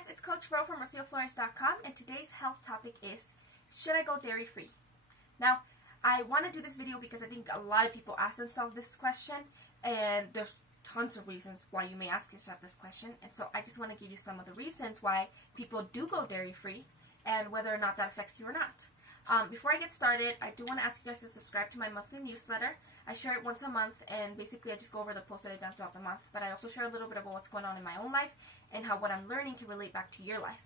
guys, it's Coach Ro from RocioFlores.com, and today's health topic is, should I go dairy-free? Now, I want to do this video because I think a lot of people ask themselves this question, and there's tons of reasons why you may ask yourself this question, and so I just want to give you some of the reasons why people do go dairy-free, and whether or not that affects you or not. Before I get started, I do want to ask you guys to subscribe to my monthly newsletter. I share it once a month, and basically I just go over the posts that I've done throughout the month, but I also share a little bit about what's going on in my own life, and how what I'm learning can relate back to your life.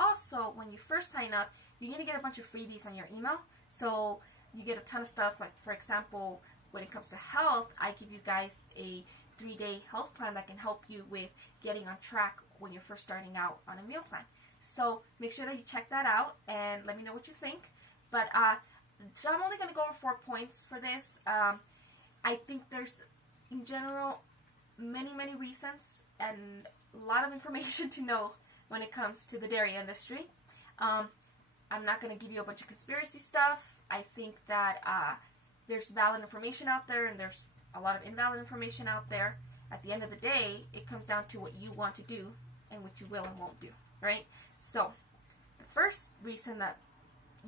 Also, when you first sign up, you're going to get a bunch of freebies on your email, so you get a ton of stuff, like for example, when it comes to health, I give you guys a 3-day health plan that can help you with getting on track when you're first starting out on a meal plan. So make sure that you check that out and let me know what you think. But so I'm only going to go over 4 points for this. I think there's, in general, many reasons and a lot of information to know when it comes to the dairy industry. I'm not going to give you a bunch of conspiracy stuff. I think that there's valid information out there and there's a lot of invalid information out there. At the end of the day, it comes down to what you want to do and what you will and won't do, right? So the first reason that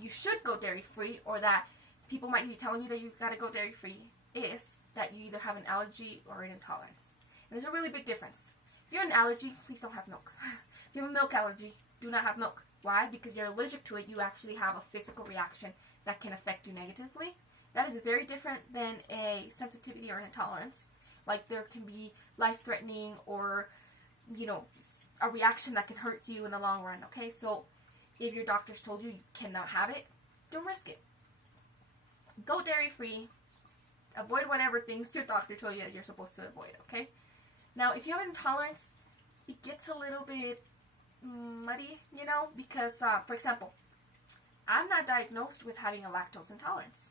you should go dairy-free, or that people might be telling you that you've got to go dairy-free, is that you either have an allergy or an intolerance. And there's a really big difference. If you have an allergy, please don't have milk. If you have a milk allergy, do not have milk. Why? Because you're allergic to it, you actually have a physical reaction that can affect you negatively. That is very different than a sensitivity or an intolerance. Like, there can be life-threatening or, you know, a reaction that can hurt you in the long run, okay? So if your doctor's told you cannot have it, don't risk it. Go dairy-free. Avoid whatever things your doctor told you that you're supposed to avoid, okay? Now, if you have an intolerance, it gets a little bit muddy, you know, because, for example, I'm not diagnosed with having a lactose intolerance.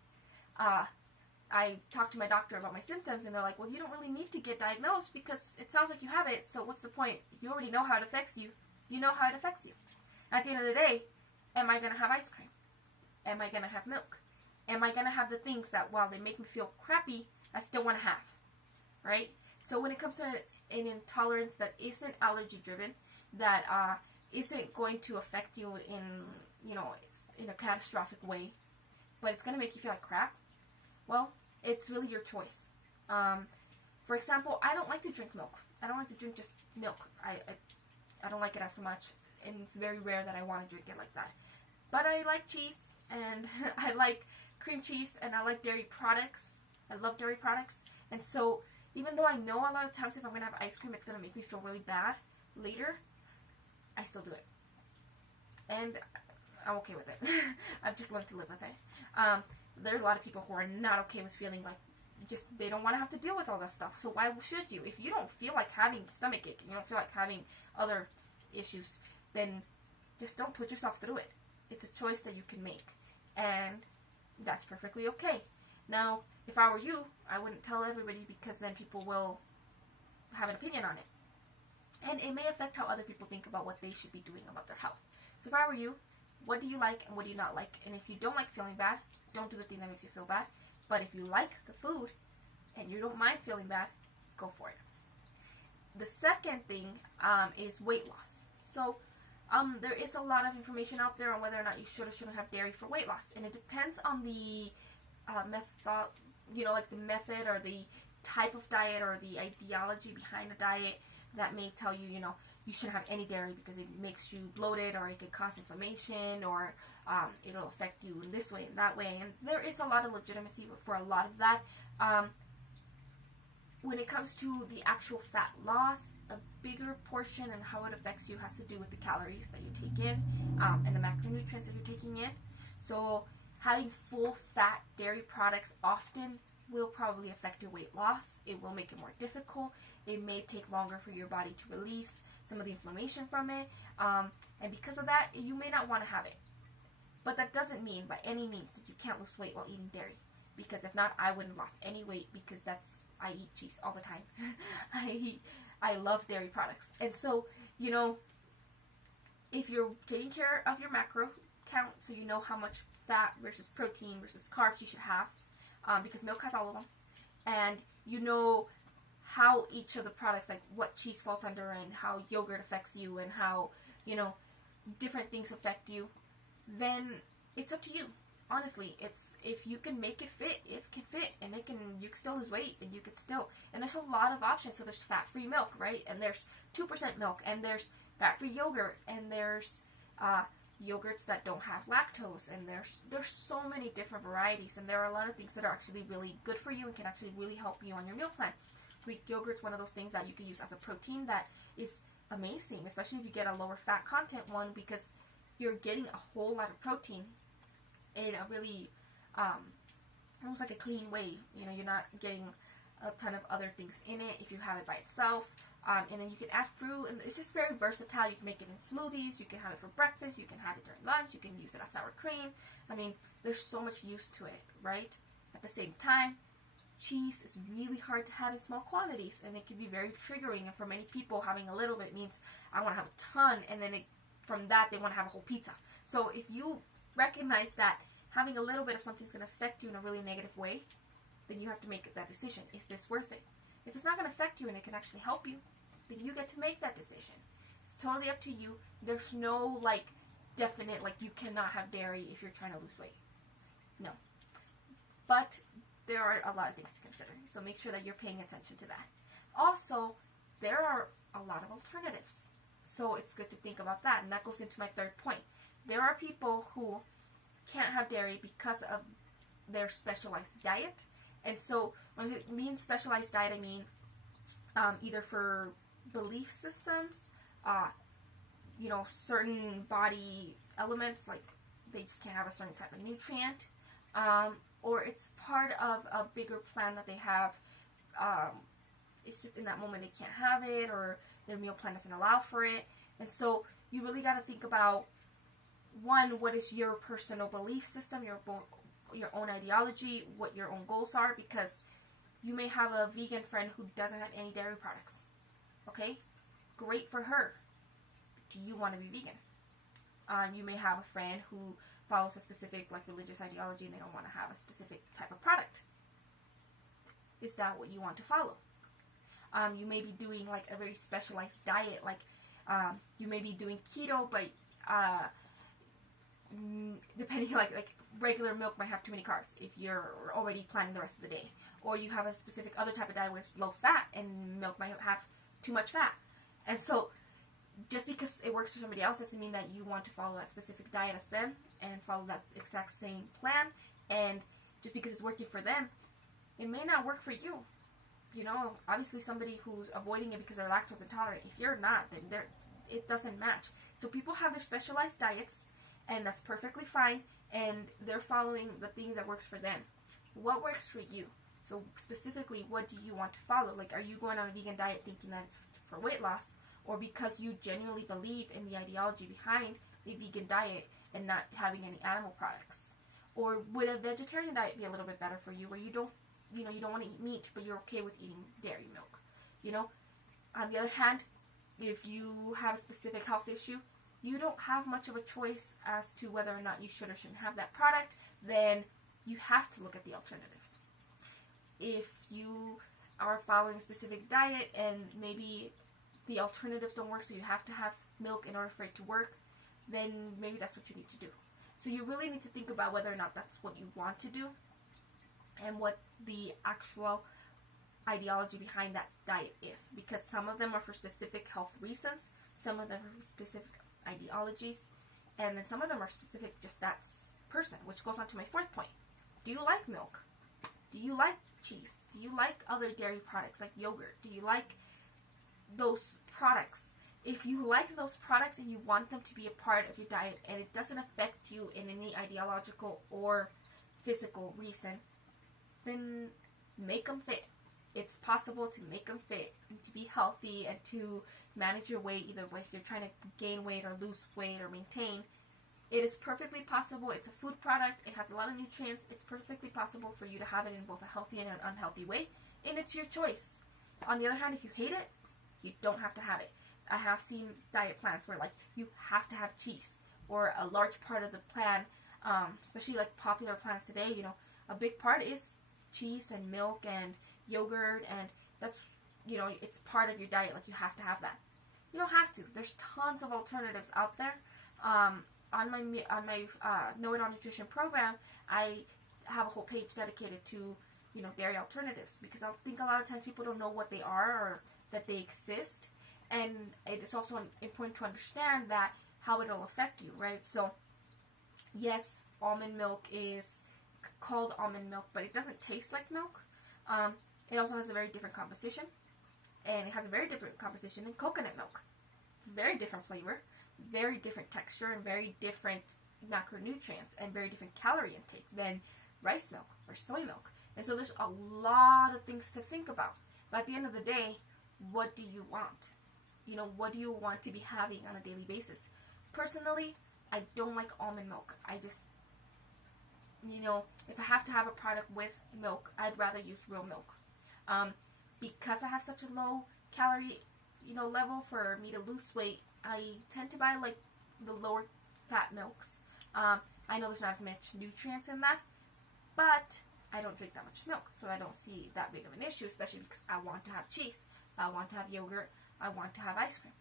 I talked to my doctor about my symptoms, and they're like, well, you don't really need to get diagnosed because it sounds like you have it, so what's the point? You already know how it affects you. You know how it affects you. At the end of the day, am I going to have ice cream? Am I going to have milk? Am I going to have the things that, while they make me feel crappy, I still want to have, right? So when it comes to an intolerance that isn't allergy-driven, that isn't going to affect you in, you know, in a catastrophic way, but it's going to make you feel like crap, well, it's really your choice. For example, I don't like to drink milk. I don't like to drink just milk. I don't like it as much, and it's very rare that I want to drink it like that. But I like cheese, and I like cream cheese, and I like dairy products. I love dairy products. And so, even though I know a lot of times if I'm going to have ice cream, it's going to make me feel really bad later, I still do it. And I'm okay with it. I've just learned to live with it. There are a lot of people who are not okay with feeling like they don't want to have to deal with all that stuff. So why should you? If you don't feel like having stomachache, and you don't feel like having other issues, then just don't put yourself through it. It's a choice that you can make, and that's perfectly okay. Now, if I were you, I wouldn't tell everybody, because then people will have an opinion on it. And it may affect how other people think about what they should be doing about their health. So if I were you, what do you like and what do you not like? And if you don't like feeling bad, don't do the thing that makes you feel bad. But if you like the food and you don't mind feeling bad, go for it. The second thing is weight loss. So there is a lot of information out there on whether or not you should or shouldn't have dairy for weight loss. And it depends on the method, you know, like the method or the type of diet or the ideology behind the diet that may tell you, you know, you shouldn't have any dairy because it makes you bloated, or it can cause inflammation, or it'll affect you in this way and that way. And there is a lot of legitimacy for a lot of that. When it comes to the actual fat loss, a bigger portion and how it affects you has to do with the calories that you take in and the macronutrients that you're taking in. So having full fat dairy products often will probably affect your weight loss. It will make it more difficult. It may take longer for your body to release some of the inflammation from it. And because of that, you may not want to have it. But that doesn't mean by any means that you can't lose weight while eating dairy. Because if not, I wouldn't have lost any weight, because I eat cheese all the time. I love dairy products. And so, you know, if you're taking care of your macro count, so you know how much fat versus protein versus carbs you should have, because milk has all of them, and you know how each of the products, like what cheese falls under and how yogurt affects you and how, different things affect you, then it's up to you. Honestly, it's if you can make it fit, it can fit, and you can still lose weight, and you can still, and there's a lot of options. So there's fat-free milk, right? And there's 2% milk, and there's fat-free yogurt, and there's yogurts that don't have lactose, and there's so many different varieties, and there are a lot of things that are actually really good for you and can actually really help you on your meal plan. Greek yogurt's one of those things that you can use as a protein that is amazing, especially if you get a lower fat content one, because you're getting a whole lot of protein in a really almost like a clean way. You're not getting a ton of other things in it if you have it by itself. And then you can add fruit, and it's just very versatile. You can make it in smoothies, you can have it for breakfast, you can have it during lunch, you can use it as sour cream. I mean, there's so much use to it, right? At the same time, cheese is really hard to have in small quantities, and it can be very triggering. And for many people, having a little bit means I want to have a ton, and then from that, they want to have a whole pizza. So if you recognize that having a little bit of something is going to affect you in a really negative way, then you have to make that decision. Is this worth it? If it's not going to affect you and it can actually help you, then you get to make that decision. It's totally up to you. There's no definite you cannot have dairy if you're trying to lose weight. No. But there are a lot of things to consider. So make sure that you're paying attention to that. Also, there are a lot of alternatives. So it's good to think about that. And that goes into my third point. There are people who can't have dairy because of their specialized diet. And so when it means specialized diet, I mean either for belief systems, certain body elements, like they just can't have a certain type of nutrient, or it's part of a bigger plan that they have. It's just in that moment they can't have it, or their meal plan doesn't allow for it. And so you really got to think about, one, what is your personal belief system, your own ideology, what your own goals are, because you may have a vegan friend who doesn't have any dairy products. Okay? Great for her. Do you want to be vegan? You may have a friend who follows a specific religious ideology and they don't want to have a specific type of product. Is that what you want to follow? You may be doing a very specialized diet, you may be doing keto, but depending, regular milk might have too many carbs if you're already planning the rest of the day. Or you have a specific other type of diet where it's low fat, and milk might have too much fat. And so just because it works for somebody else doesn't mean that you want to follow that specific diet as them and follow that exact same plan. And just because it's working for them, it may not work for you. Obviously somebody who's avoiding it because they're lactose intolerant, if you're not, then it doesn't match. So people have their specialized diets, and that's perfectly fine, and they're following the things that works for them. What works for you? So specifically, what do you want to follow? Are you going on a vegan diet thinking that it's for weight loss, or because you genuinely believe in the ideology behind the vegan diet and not having any animal products? Or would a vegetarian diet be a little bit better for you, where you don't want to eat meat, but you're okay with eating dairy milk? On the other hand, if you have a specific health issue, you don't have much of a choice as to whether or not you should or shouldn't have that product, then you have to look at the alternatives. If you are following a specific diet and maybe the alternatives don't work, so you have to have milk in order for it to work, then maybe that's what you need to do. So you really need to think about whether or not that's what you want to do and what the actual ideology behind that diet is. Because some of them are for specific health reasons, some of them are for specific ideologies, and then some of them are specific just that person, which goes on to my fourth point. Do you like milk? Do you like cheese? Do you like other dairy products like yogurt? Do you like those products? If you like those products and you want them to be a part of your diet and it doesn't affect you in any ideological or physical reason, then make them fit. It's possible to make them fit and to be healthy and to manage your weight, either way, if you're trying to gain weight or lose weight or maintain. It is perfectly possible. It's a food product. It has a lot of nutrients. It's perfectly possible for you to have it in both a healthy and an unhealthy way, and it's your choice. On the other hand, if you hate it, you don't have to have it. I have seen diet plans where you have to have cheese, or a large part of the plan, especially popular plans today, a big part is cheese and milk and yogurt, and that's, it's part of your diet. You have to have that. You don't have to. There's tons of alternatives out there. On my Know It All Nutrition program, I have a whole page dedicated to, you know, dairy alternatives, because I think a lot of times people don't know what they are or that they exist, and it is also important to understand that how it'll affect you, right? So yes, almond milk is called almond milk, but it doesn't taste like milk. It also has a very different composition, and it has a very different composition than coconut milk. Very different flavor, very different texture, and very different macronutrients, and very different calorie intake than rice milk or soy milk. And so there's a lot of things to think about. But at the end of the day, what do you want? You know, what do you want to be having on a daily basis? Personally, I don't like almond milk. I just, you know, if I have to have a product with milk, I'd rather use real milk. Because I have such a low calorie, you know, level for me to lose weight, I tend to buy like the lower fat milks. I know there's not as much nutrients in that, but I don't drink that much milk, so I don't see that big of an issue, especially because I want to have cheese, I want to have yogurt, I want to have ice cream.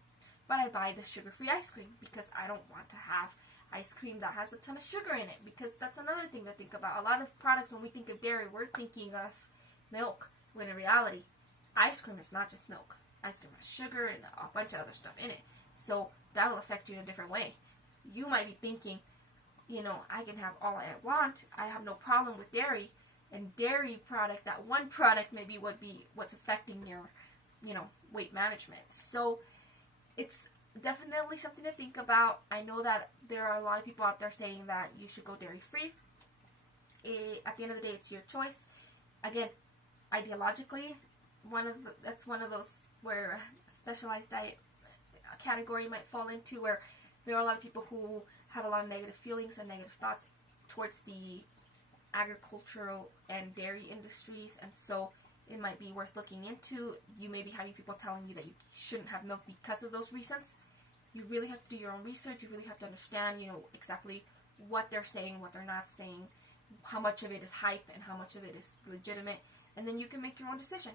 But I buy the sugar-free ice cream because I don't want to have ice cream that has a ton of sugar in it, because that's another thing to think about. A lot of products, when we think of dairy, we're thinking of milk, when in reality, ice cream is not just milk. Ice cream has sugar and a bunch of other stuff in it. So that will affect you in a different way. You might be thinking, you know, I can have all I want, I have no problem with dairy, and dairy product, that one product maybe would be what's affecting your, you know, weight management. So it's definitely something to think about. I know that there are a lot of people out there saying that you should go dairy free. At the end of the day, it's your choice. Again, ideologically, that's one of those where a specialized diet category might fall into, where there are a lot of people who have a lot of negative feelings and negative thoughts towards the agricultural and dairy industries, and so it might be worth looking into. You may be having people telling you that you shouldn't have milk because of those reasons. You really have to do your own research. You really have to understand, you know, exactly what they're saying, what they're not saying, how much of it is hype and how much of it is legitimate, and then you can make your own decision.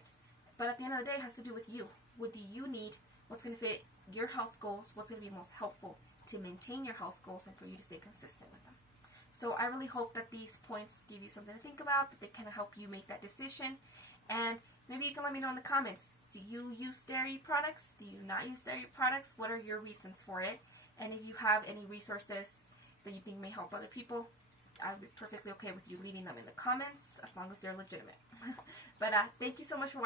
But at the end of the day, it has to do with you. What do you need? What's going to fit your health goals? What's going to be most helpful to maintain your health goals and for you to stay consistent with them? So I really hope that these points give you something to think about, that they kind of help you make that decision. And maybe you can let me know in the comments, do you use dairy products? Do you not use dairy products? What are your reasons for it? And if you have any resources that you think may help other people, I'd be perfectly okay with you leaving them in the comments, as long as they're legitimate. But thank you so much for watching.